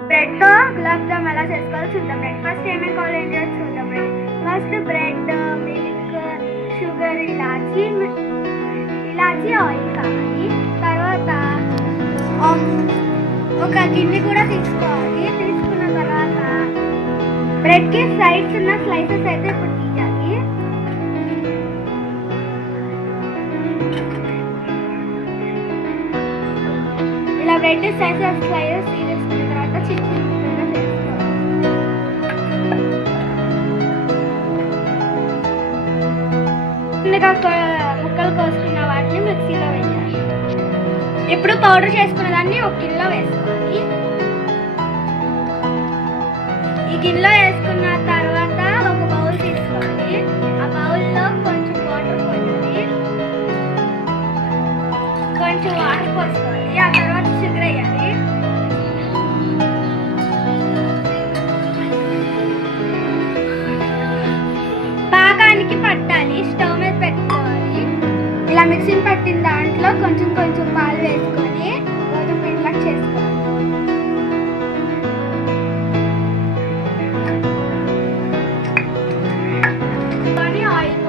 Bread తో గులాబ్ జామ్ ఎలా చేసుకోవాలో చూద్దాం బ్రెడ్ ఫస్ట్ ఏమేమి కావాలి ఏంటో చూద్దాం bread first bread milk sugar ఇలాచి ఇలాచి ఆయిల్ కావాలి తర్వాత ఒక- ఒక గిన్నె కూడా తీసుకోవాలి తీసుకున్న తర్వాత బ్రెడ్ కి సైడ్స్ ఉన్న స్లైసెస్ అయితే ఇప్పుడు తీయాలి ఇలా బ్రెడ్ సైజెస్ స్లైసెస్ చిన్నగా ముక్కలు కోసుకున్న వాటిని మిక్సీలో వేయాలి. ఇప్పుడు పౌడర్ చేసుకున్న దాన్ని ఒక గిన్నెలో వేసుకోవాలి. ఈ గిన్నెలో వేసుకున్న తర్వాత ఒక బౌల్ తీసుకోవాలి. ఆ బౌల్లో కొంచెం వాటర్ పోయాలి. కొంచెం వాటర్ పోసుకోవాలి. మిక్సీ పట్టిన దాంట్లో కొంచెం కొంచెం పాలు వేసుకొని గోధుమ పిండిలా చేసుకోవాలి. ఆయిల్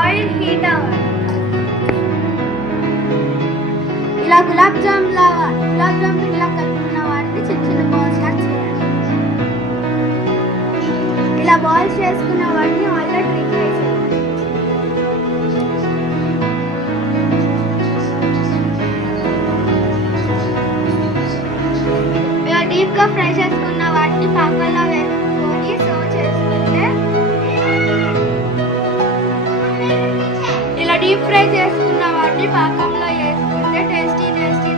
ఆయిల్ హీట్ అవ్వాలి. ఇలా గులాబ్ జామ్ లాగా గులాబ్ జామ్ పిండిలా ఇలా బాల్స్ చేసుకున్న వాటిని ఆల్రెడీ ట్రిక్ వేసాను ఇలా డీప్గా ఫ్రై చేసుకున్న వాటిని పాకల్లో వేసుకొని సర్వ్ చేసుకుంటే ఇలా డీప్ ఫ్రై చేసుకున్న వాటిని పాకంలో వేసుకుంటే టేస్టీ టేస్టీ